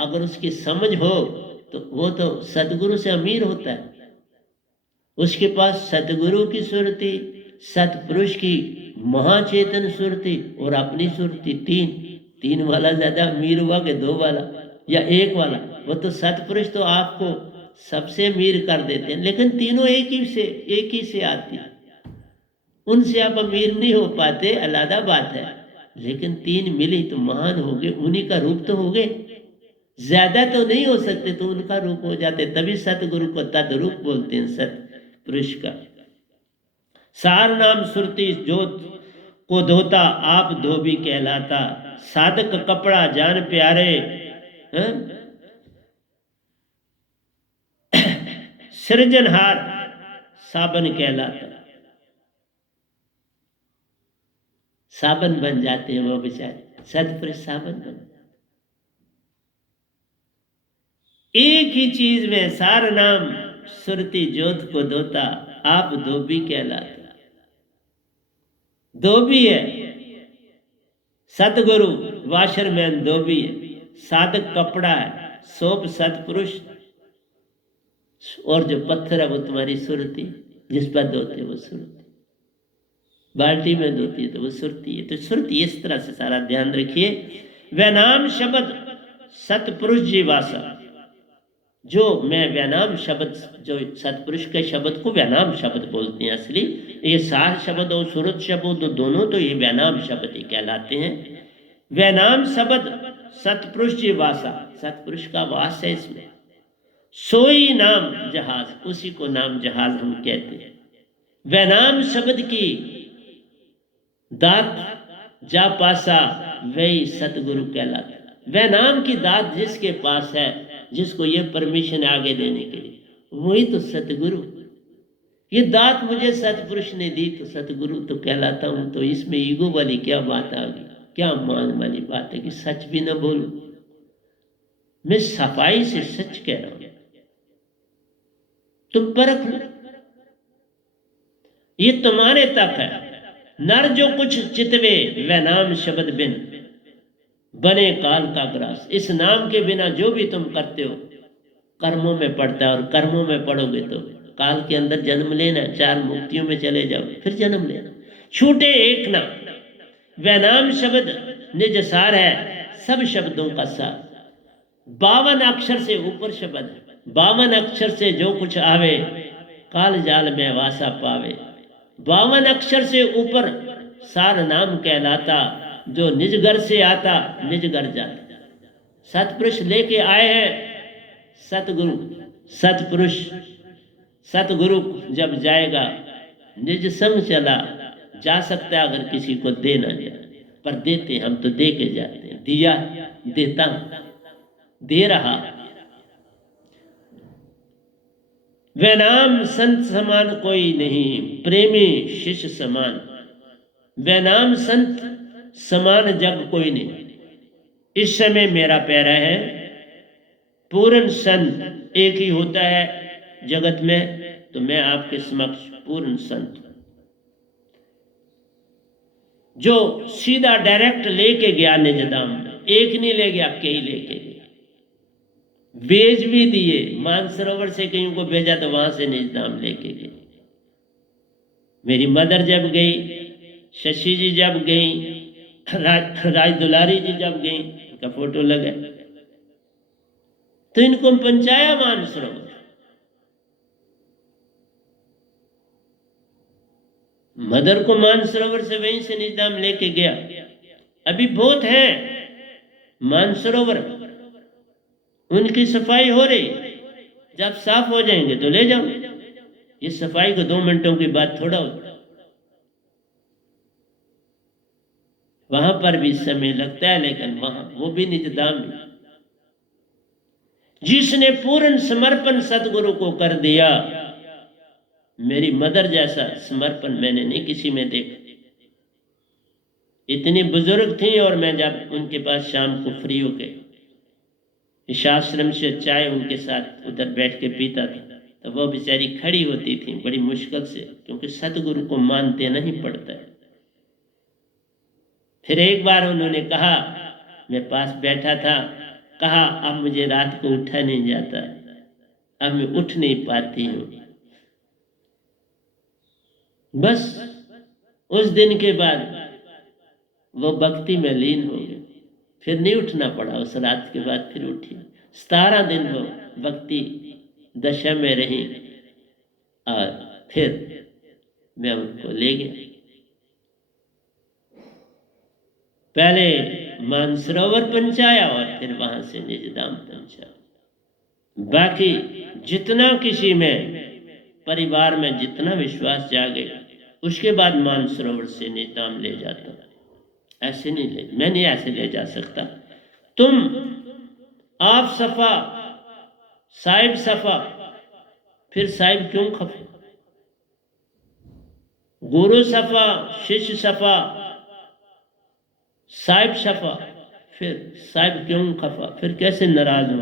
अगर उसकी समझ हो तो वो तो सतगुरु से अमीर होता है। उसके पास सतगुरु की सुरती, सतपुरुष की महाचेतन सुरती और अपनी सुरती, तीन वाला ज्यादा अमीर हुआ कि दो वाला या एक वाला? वो तो सतपुरुष तो आपको सबसे अमीर कर देते हैं, लेकिन तीनों एक ही से आती है। उनसे आप अमीर नहीं हो पाते, अलग बात है, लेकिन तीन मिली तो महान हो गए, उन्हीं का रूप तो हो गए। ज्यादा तो नहीं हो सकते तो उनका रूप हो जाते, तभी सतगुरु को तद्रूप बोलते हैं, सतपुरुष का। सार नाम सुरती जोत को धोता, आप धोबी कहलाता। साधक कपड़ा जान प्यारे, सृजनहार साबन कहलाता। साबन बन जाते हैं वो बेचारे, सतपुरुष साबन बन जाते। एक ही चीज में सार नाम सुरती जोत को धोता, आप धोबी कहलाता। धोबी है सतगुरु, वाशरमैन धोबी है, साधक कपड़ा है, सोप सतपुरुष, और जो पत्थर है वो तुम्हारी सुरती, जिस पर धोते वो सुरती, बाल्टी में धोती है तो वो सुरती है। तो सुरती इस तरह से सारा ध्यान रखिए। वैनाम शब्द सतपुरुष जी वासा, जो मैं वैनाम शब्द, जो सतपुरुष के शब्द को वैनाम शब्द बोलते हैं असली, ये सार शब्द और सुरत शब्द दोनों तो ये वैनाम शब्द ही कहलाते हैं। वैनाम शब्द सतपुरुष जी वासा, सतपुरुष का वास है इसमें। सोई नाम जहाज, उसी को नाम जहाज हम कहते हैं। वैनाम शब्द की दात जा पासा, वही सतगुरु कहलाता। वैनाम की दात जिसके पास है, जिसको ये परमिशन आगे देने के लिए, वही तो सतगुरु। ये दात मुझे सतपुरुष ने दी तो सतगुरु तो कहलाता हूं। तो इसमें ईगो वाली क्या बात आ गई? क्या मान वाली बात है कि सच भी ना बोलूं? मैं सफाई से सच कह रहा हूं, तुम परख लो, ये तुम्हारे तक है। नर जो कुछ चितवे, वह नाम शब्द बिन बने काल का ग्रास। इस नाम के बिना जो भी तुम करते हो कर्मों में पड़ता है, और कर्मों में पड़ोगे तो काल के अंदर जन्म लेना, 4 मुक्तियों में चले जाओ, फिर जन्म लेना। छूटे एक ना, वह नाम शब्द निज सार है, सब शब्दों का सार। 52 अक्षर से ऊपर शब्द, 52 अक्षर से जो कुछ आवे, काल जाल में वासा पावे। 52 अक्षर से ऊपर सार नाम कहलाता, जो निज घर से आता निज घर जाता। सतपुरुष लेके आए हैं सतगुरु, सतपुरुष सतगुरु जब जाएगा निज संग चला जा सकता है, अगर किसी को दे ना जाए, पर देते हम तो दे के जाते हैं। दिया, देता, दे रहा। वह नाम संत समान कोई नहीं, प्रेमी शिष्य समान। वह नाम संत समान जग कोई नहीं। इस समय मेरा पैरा है, पूर्ण संत एक ही होता है जगत में, तो मैं आपके समक्ष पूर्ण संत हूं, जो सीधा डायरेक्ट लेके गया निजधाम में। एक नहीं ले गया, कई लेके गया। भेज भी दिए, मानसरोवर से कहीं को भेजा तो वहां से निजधाम लेके गए। मेरी मदर जब गई, शशि जी जब गई, राज दुलारी जी जब गई, उनका फोटो लगा, तो इनको पहुंचाया मानसरोवर। मदर को मानसरोवर से वहीं से निजधाम लेके गया। अभी बहुत है मानसरोवर, उनकी सफाई हो रही, जब साफ हो जाएंगे तो ले जाओ। इस सफाई को 2 मिनटों की बात थोड़ा होता, वहां पर भी समय लगता है, लेकिन वहां वो भी निजधाम है। जिसने पूर्ण समर्पण सतगुरु को कर दिया, मेरी मदर जैसा समर्पण मैंने नहीं किसी में देखा। इतनी बुजुर्ग थी, और मैं जब उनके पास शाम को फ्री होके इस आश्रम से चाय उनके साथ उधर बैठ के पीता था, तो वो बेचारी खड़ी होती थी बड़ी मुश्किल से, क्योंकि सतगुरु को मान देना ही पड़ता है। फिर एक बार उन्होंने कहा, मैं पास बैठा था, कहा अब मुझे रात को उठा नहीं जाता, अब मैं उठ नहीं पाती हूँ। बस उस दिन के बाद वो भक्ति में लीन हो गए, फिर नहीं उठना पड़ा। उस रात के बाद फिर उठी, 17 दिन वो भक्ति दशा में रही, और फिर मैं उनको ले गया। पहले मानसरोवर पहुंचाया और फिर वहां से निजधाम पहुंचा। बाकी जितना किसी में परिवार में जितना विश्वास जागे, उसके बाद मानसरोवर से निजधाम ले जाता। ऐसे नहीं ले, मैं नहीं ऐसे ले जा सकता। तुम आप सफा, साहिब सफा, फिर साहिब क्यों खफा? गुरु सफा, शिष्य सफा, साहिब सफा, फिर साहिब क्यों खफा? फिर कैसे नाराज हो?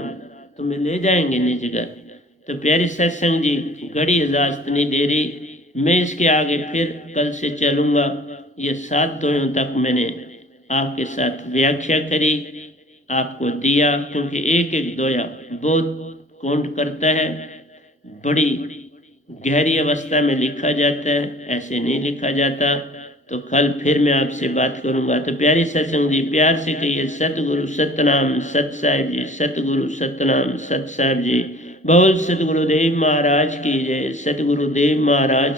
तुम्हें ले जाएंगे निज घर। तो प्यारी सत्संग जी, घड़ी इजाजत नहीं दे रही, मैं इसके आगे फिर कल से चलूँगा। ये 7 दोयों तक मैंने आपके साथ व्याख्या करी, आपको दिया, क्योंकि एक एक दोया बहुत काउंट करता है, बड़ी गहरी अवस्था में लिखा जाता है, ऐसे नहीं लिखा जाता। तो कल फिर मैं आपसे बात करूंगा। तो प्यारी सत्संग जी, प्यार से कहिए सतगुरु सतनाम सत साहिब जी, सतगुरु सतनाम सत साहिब जी। बोल सतगुरुदेव महाराज की जय, सतगुरुदेव महाराज